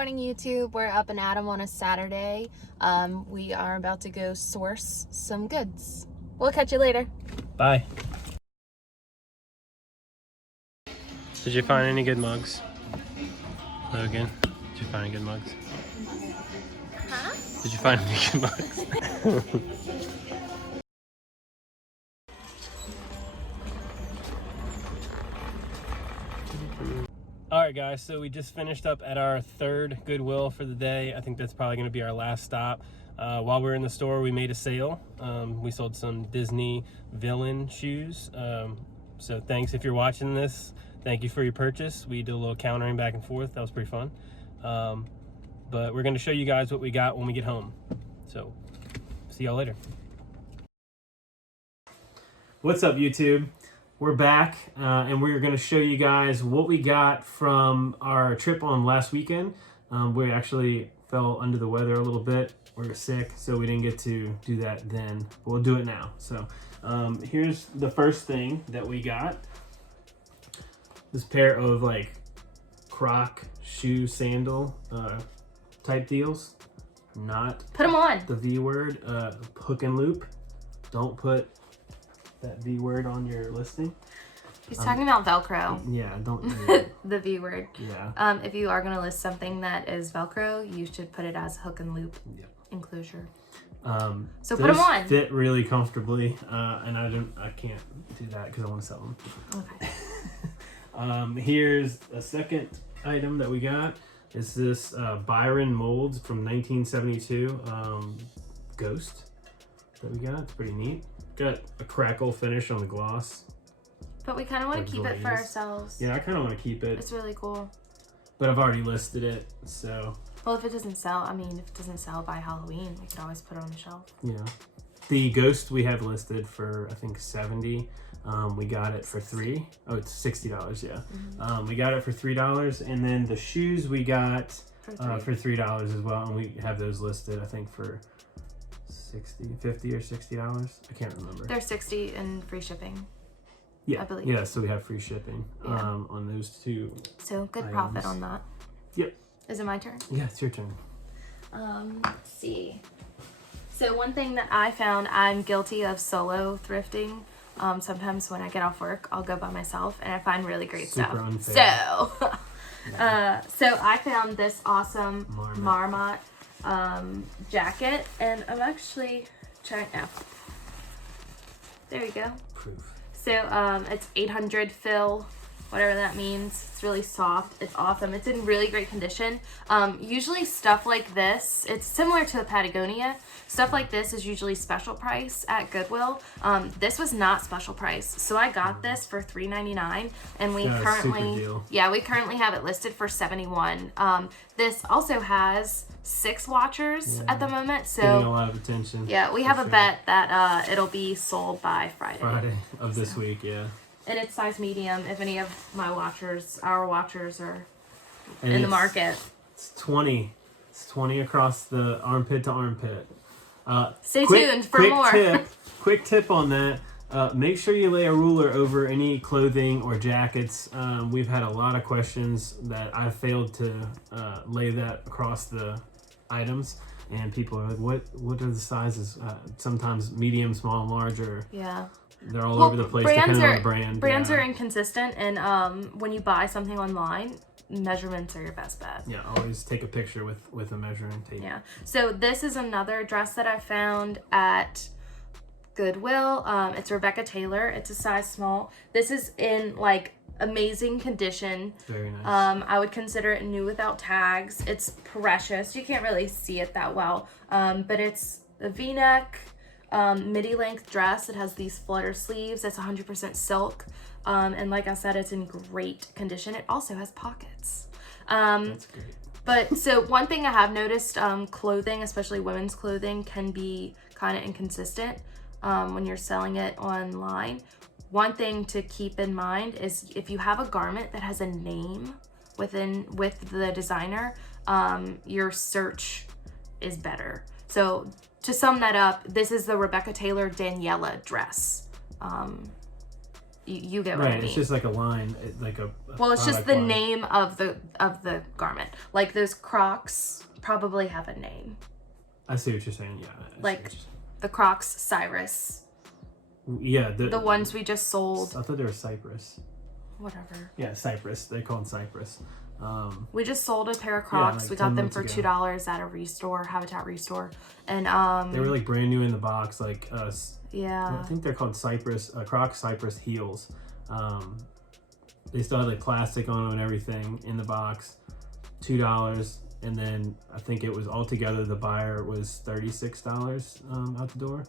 morning, YouTube. We're up and at 'em on a Saturday. We are about to go source some goods. We'll catch you later. Bye. Did you find any good mugs? Logan, did you find any good mugs? Huh? Did you find any good mugs? Alright guys, so we just finished up at our third Goodwill for the day. I think that's probably going to be our last stop. While we were in the store, we made a sale. We sold some Disney villain shoes. So thanks if you're watching this. Thank you for your purchase. We did a little countering back and forth. That was pretty fun. But we're going to show you guys what we got when we get home. So see y'all later. What's up, YouTube? We're back, and we're going to show you guys what we got from our trip on last weekend. We actually fell under the weather a little bit. We were sick, so we didn't get to do that then. But we'll do it now. So here's the first thing that we got. This pair of like Croc shoe sandal type deals. Not Put them on. the V word, hook and loop. Don't put that V word on your listing. He's talking about Velcro. Yeah, don't do it. The V word. Yeah. If you are going to list something that is Velcro, you should put it as hook and loop enclosure. So put them on. Fit really comfortably, and I can't do that because I want to sell them. Okay. Here's a second item that we got. It's this Byron Molds from 1972 Ghost that we got. It's pretty neat. Got a crackle finish on the gloss. But we kind of want to keep it for ourselves. Yeah, I kind of want to keep it. It's really cool. But I've already listed it, so. Well, if it doesn't sell, if it doesn't sell by Halloween, we could always put it on the shelf. Yeah. The Ghost we have listed for, I think, $70. We got it for $3. Oh, it's $60, yeah. Mm-hmm. We got it for $3, and then the shoes we got for $3 as well, and we have those listed, I think, for $50 or $60. I can't remember. They're $60 and free shipping. Yeah, I believe. Yeah, so we have free shipping on those two. So good items. profit on that. Yep. Is it my turn? Yeah, it's your turn. Let's see. So one thing that I found, I'm guilty of solo thrifting. Sometimes when I get off work, I'll go by myself and I find really great Super stuff. Unfair. So I found this awesome Marmot jacket, and I'm actually trying now. There we go. Proof. So it's 800 fill, whatever that means. It's really soft. It's awesome. It's in really great condition. Usually stuff like this, it's similar to the Patagonia. Stuff like this is usually special price at Goodwill. This was not special price. So I got this for $3.99, and we currently have it listed for $71. This also has 6 watchers at the moment. So getting a lot of attention. Yeah, we have a bet that it'll be sold by Friday of this week, yeah. And it's size medium if any of our watchers are in the market. It's 20. It's 20 across the armpit to armpit. Stay tuned for more. Quick tip on that. Make sure you lay a ruler over any clothing or jackets. We've had a lot of questions that I failed to lay that across the items. And people are like, what are the sizes? Sometimes medium, small, and large, or they're all over the place depending on the brand. Brands are inconsistent, and when you buy something online, measurements are your best bet. Yeah, always take a picture with a measuring tape. Yeah. So this is another dress that I found at Goodwill. It's Rebecca Taylor. It's a size small. This is in like amazing condition. Very nice. I would consider it new without tags. It's precious. You can't really see it that well, but it's a V-neck midi length dress. It has these flutter sleeves. It's 100% silk, and like I said, it's in great condition. It also has pockets. That's great. But so one thing I have noticed, clothing, especially women's clothing, can be kind of inconsistent when you're selling it online. One thing to keep in mind is if you have a garment that has a name with the designer, your search is better. So to sum that up, this is the Rebecca Taylor Daniela dress. You get what I Right, mean. it's just like a line, like a Well, it's just product the line. name of the garment. Like those Crocs probably have a name. I see what you're saying. Yeah. I see Like what you're the Crocs Cyrus. saying. Yeah. The ones we just sold. I thought they were Cypress. Whatever. Yeah, Cypress. They call them Cypress. We just sold a pair of Crocs. like we 10 got them months for ago. $2 at a Restore, Habitat Restore. And They were like brand new in the box, like I yeah. think they're called Cypress, Croc Cypress heels. They still had like plastic on them and everything in the box. $2, and then I think it was altogether the buyer was $36 out the door,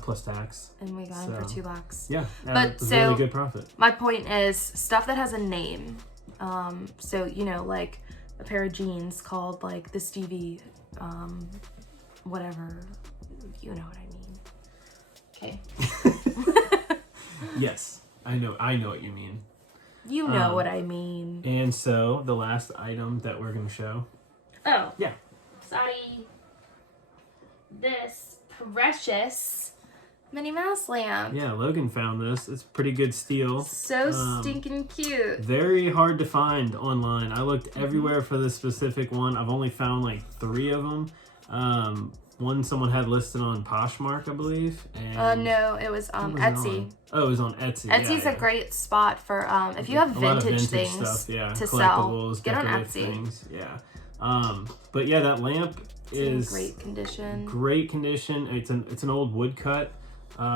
plus tax. And we got them for So, $2. Yeah, But it was so- really good profit. My point is stuff that has a name. So like a pair of jeans called like the Stevie, whatever. You know what I mean. Okay. Yes, I know what you mean. You know what I mean. And so the last item that we're gonna show. Oh. Yeah. Sorry. This precious Minnie Mouse lamp. Yeah, Logan found this. It's a pretty good steal. So stinking cute. Very hard to find online. I looked everywhere for this specific one. I've only found like 3 of them. One someone had listed on Poshmark, I believe. And No, it was what was it Etsy. on? Oh, it was on Etsy. Etsy's yeah, a great spot for if you have a lot of vintage vintage things stuff, yeah. to sell. Collectibles, Get on decorative Etsy. things, yeah. But yeah, that lamp It's is in great condition. great condition. It's an old woodcut.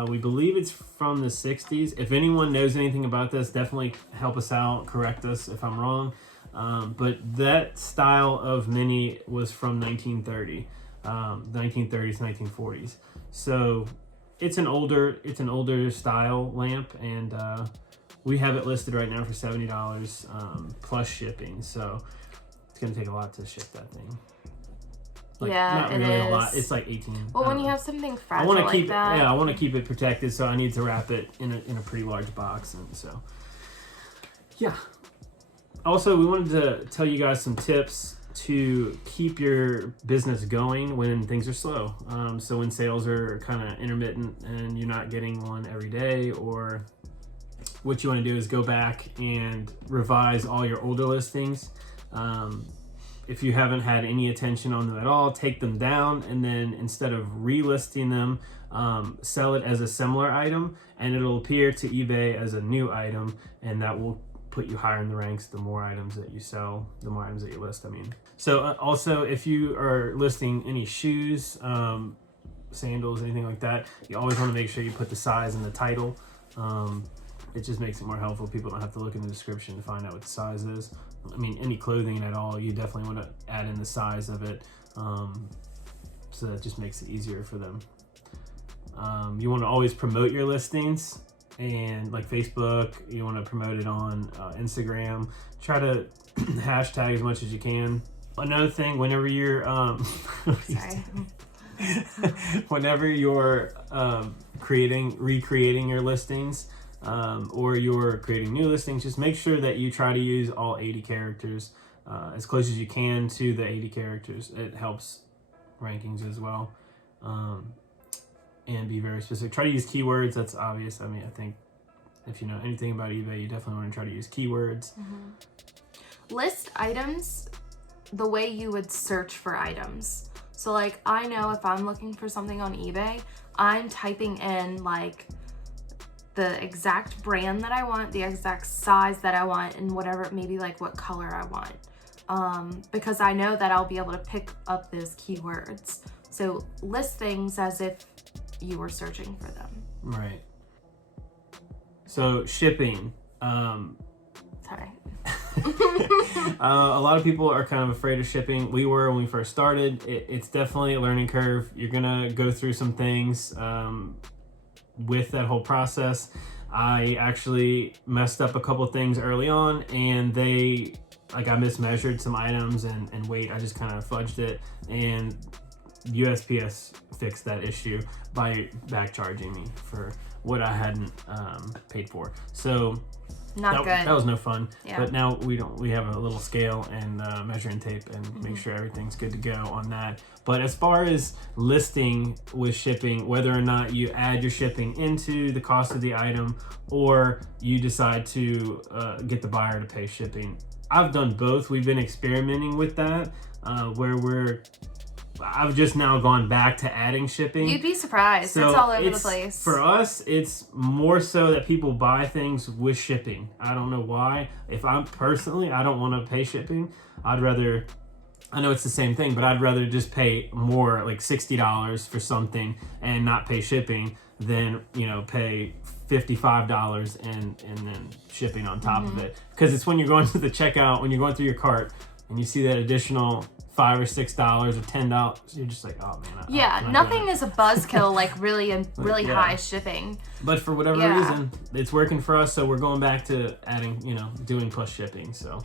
We believe it's from the 60s. If anyone knows anything about this, definitely help us out, correct us if I'm wrong. But that style of Mini was from 1930, 1930s, 1940s. So it's an older style lamp, and we have it listed right now for $70 plus shipping. So it's gonna take a lot to ship that thing. Like, Yeah, not it really a is. lot. It's like 18. Well, I when don't you know. have something I fragile want to like keep that. I want to keep it protected, so I need to wrap it in a pretty large box, and so yeah. Also, we wanted to tell you guys some tips to keep your business going when things are slow. So when sales are kind of intermittent and you're not getting one every day, or what you want to do is go back and revise all your older listings. If you haven't had any attention on them at all, take them down, and then instead of relisting them, sell it as a similar item, and it'll appear to eBay as a new item, and that will put you higher in the ranks the more items that you sell, the more items that you list, I mean. So also, if you are listing any shoes, sandals, anything like that, you always want to make sure you put the size in the title. It just makes it more helpful. People don't have to look in the description to find out what the size is. I mean, any clothing at all, you definitely want to add in the size of it, so that just makes it easier for them. You want to always promote your listings, and like Facebook, you want to promote it on Instagram. Try to hashtag as much as you can. Another thing, whenever you're Sorry. whenever you're recreating your listings, or you're creating new listings, just make sure that you try to use all 80 characters, as close as you can to the 80 characters. It helps rankings as well, and be very specific. Try to use keywords. That's obvious. I mean, I think if you know anything about eBay, you definitely want to try to use keywords. List items the way you would search for items. So like, I know if I'm looking for something on eBay, I'm typing in like the exact brand that I want, the exact size that I want, and whatever, maybe like what color I want. Because I know that I'll be able to pick up those keywords. So list things as if you were searching for them. Right. So shipping. Sorry. A lot of people are kind of afraid of shipping. We were when we first started. It's definitely a learning curve. You're gonna go through some things with that whole process. I actually messed up a couple of things early on, and I mismeasured some items and weight. I just kind of fudged it, and USPS fixed that issue by back charging me for what I hadn't paid for. So Not good. That was no fun. Yeah. But now we have a little scale and measuring tape and make sure everything's good to go on that. But as far as listing with shipping, whether or not you add your shipping into the cost of the item or you decide to get the buyer to pay shipping, I've done both. We've been experimenting with that where I've just now gone back to adding shipping. You'd be surprised. So it's all over the place. For us, it's more so that people buy things with shipping. I don't know why. If I'm personally, I don't want to pay shipping. I'd rather, I know it's the same thing, but I'd rather just pay more, like $60 for something and not pay shipping than, pay $55 and then shipping on top of it. Because it's when you're going to the checkout, when you're going through your cart and you see that additional $5 or $6 or $10, you're just like, oh man. Nothing is a buzzkill like really high shipping. But for whatever reason, it's working for us, so we're going back to adding, doing plus shipping. So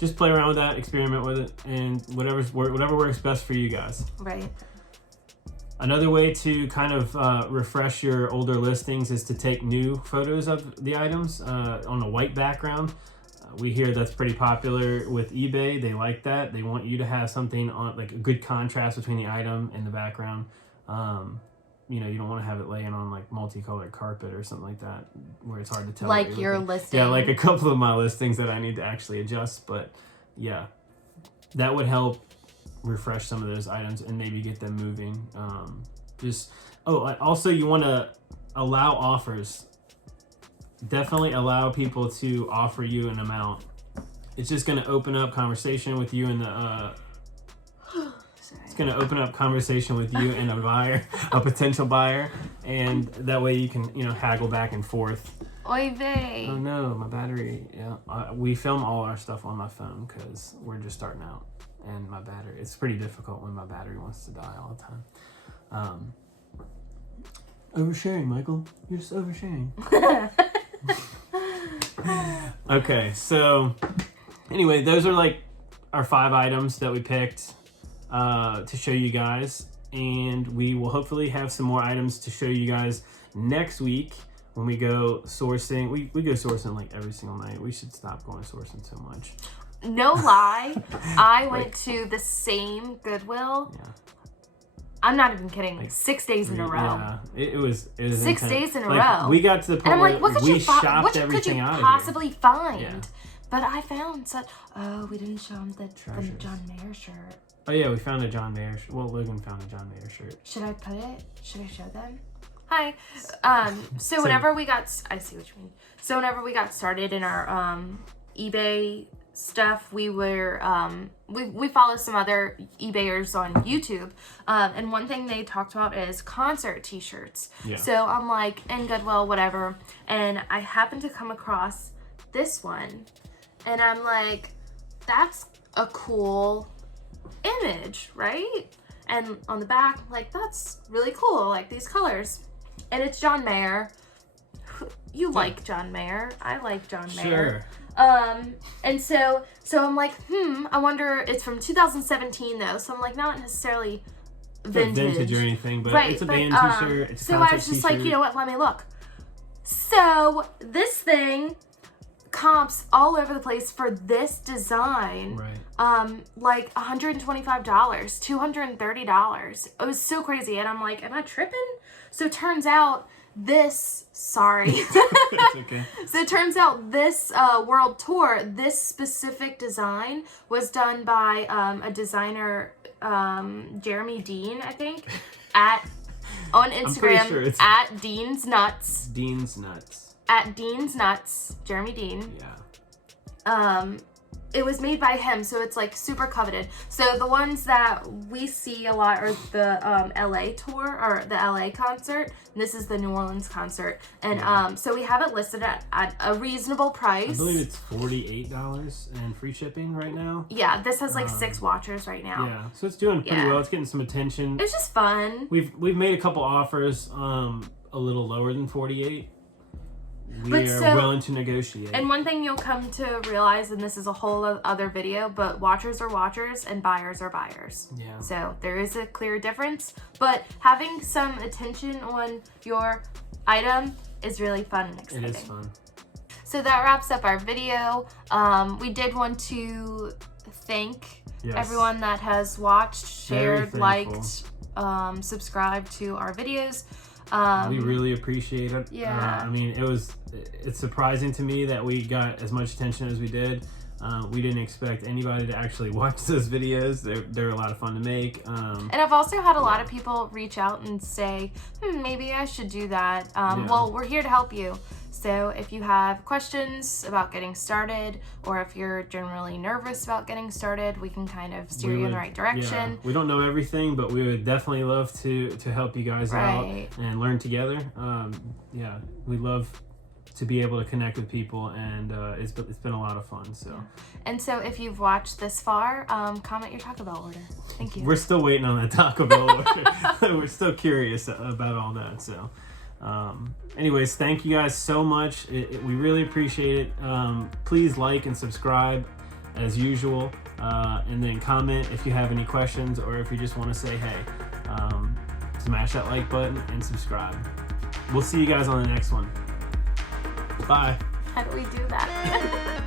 just play around with that, experiment with it, and whatever works best for you guys. Right. Another way to kind of refresh your older listings is to take new photos of the items on a white background. We hear that's pretty popular with eBay. They like that. They want you to have something on, like a good contrast between the item and the background. You don't want to have it laying on like multicolored carpet or something like that where it's hard to tell. Like your listing. Yeah, like a couple of my listings that I need to actually adjust. But yeah, that would help refresh some of those items and maybe get them moving. Also you want to allow offers. Definitely allow people to offer you an amount. It's just going to open up conversation with you and the it's going to open up conversation with you and a buyer, a potential buyer, and that way you can, haggle back and forth. Oy vey. Oh no, my battery. Yeah, we film all our stuff on my phone because we're just starting out, and my battery. It's pretty difficult when my battery wants to die all the time. Oversharing, Michael. You're just oversharing. Okay, so anyway, those are like our 5 items that we picked to show you guys, and we will hopefully have some more items to show you guys next week when we go sourcing. We go sourcing like every single night. We should stop going sourcing so much. No lie, I went to the same Goodwill. Yeah. I'm not even kidding. 6 days in a row. Yeah, it was 6 intense. Days in a row. We got to the point where we shopped everything out of here. What could you possibly find? Yeah. But I found such. Oh, we didn't show him the John Mayer shirt. Oh yeah, we found a John Mayer. Logan found a John Mayer shirt. Should I put it? Should I show them? Hi. So whenever we got, I see what you mean. So whenever we got started in our eBay stuff, we were we follow some other eBayers on YouTube, and one thing they talked about is concert t-shirts. Yeah. So I'm like in Goodwill, whatever, and I happened to come across this one, and I'm like, that's a cool image, right? And on the back, like, that's really cool, like these colors, and it's John Mayer. You like John Mayer. I like John Mayer. Sure. And so I'm like, I wonder, it's from 2017 though, so I'm like, not necessarily vintage or anything, but right, it's a band t-shirt, it's a so concert I was just t-shirt. like, you know what, let me look. So this thing comps all over the place for this design. Right. Like $125, $230. It was so crazy, and I'm like, am I tripping? So it turns out this, sorry. It's okay. So it turns out this world tour, this specific design was done by a designer, Jeremy Dean, I think, on Instagram, sure it's at Dean's Nuts. Dean's Nuts. At Dean's Nuts, Jeremy Dean. Yeah. It was made by him, so it's like super coveted. So the ones that we see a lot are the LA tour or the LA concert. And this is the New Orleans concert, and so we have it listed at a reasonable price. I believe it's $48 and free shipping right now. Yeah, this has like 6 watchers right now. Yeah, so it's doing pretty well. It's getting some attention. It's just fun. We've made a couple offers a little lower than 48. We are willing to negotiate. And one thing you'll come to realize, and this is a whole other video, but watchers are watchers and buyers are buyers. Yeah. So there is a clear difference, but having some attention on your item is really fun and exciting. It is fun. So that wraps up our video. We did want to thank everyone that has watched, shared, liked, subscribed to our videos. We really appreciate it. Yeah. I mean, it's surprising to me that we got as much attention as we did. We didn't expect anybody to actually watch those videos. They're a lot of fun to make. And I've also had a lot of people reach out and say, maybe I should do that. Well, we're here to help you. So if you have questions about getting started, or if you're generally nervous about getting started, we can kind of steer you in the right direction. Yeah. We don't know everything, but we would definitely love to help you guys out and learn together. Yeah, we love to be able to connect with people, and it's been a lot of fun. So. And so if you've watched this far, comment your Taco Bell order. Thank you. We're still waiting on that Taco Bell order. We're still curious about all that. So. Anyways, thank you guys so much. We really appreciate it. Please like and subscribe as usual, and then comment if you have any questions, or if you just want to say hey. Smash that like button and subscribe. We'll see you guys on the next one. Bye. How do we do that?